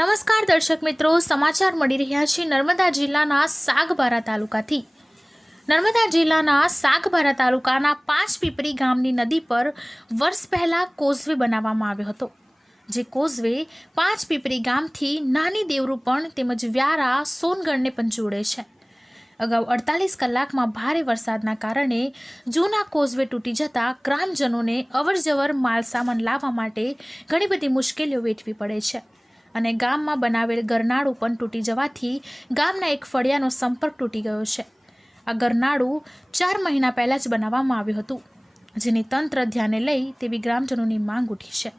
નમસ્કાર દર્શક મિત્રો, સમાચાર મળી રહ્યા છે નર્મદા જિલ્લાના સાગબારા તાલુકાથી। નર્મદા જિલ્લાના સાગબારા તાલુકાના પાંચપીપરી ગામની નદી પર વર્ષ પહેલા કોઝવે બનાવવામાં આવ્યો હતો, જે કોઝવે પાંચપીપરી ગામથી નાની દેવરૂપણ તેમજ વ્યારા સોનગઢને પણ જોડે છે। અગાઉ 48 કલાકમાં ભારે વરસાદના કારણે જૂના કોઝવે તૂટી જતા ગ્રામજનોને અવરજવર માલસામાન લાવવા માટે ઘણી બધી મુશ્કેલીઓ વેઠવી પડે છે અને ગામમાં બનાવેલ ગરનાળું પણ તૂટી જવાથી ગામના એક ફળિયાનો સંપર્ક તૂટી ગયો છે। આ ગરનાળું 4 મહિના પહેલાં જ બનાવવામાં આવ્યું હતું, જેની તંત્ર ધ્યાને લઈ તેવી ગ્રામજનોની માંગ ઉઠી છે।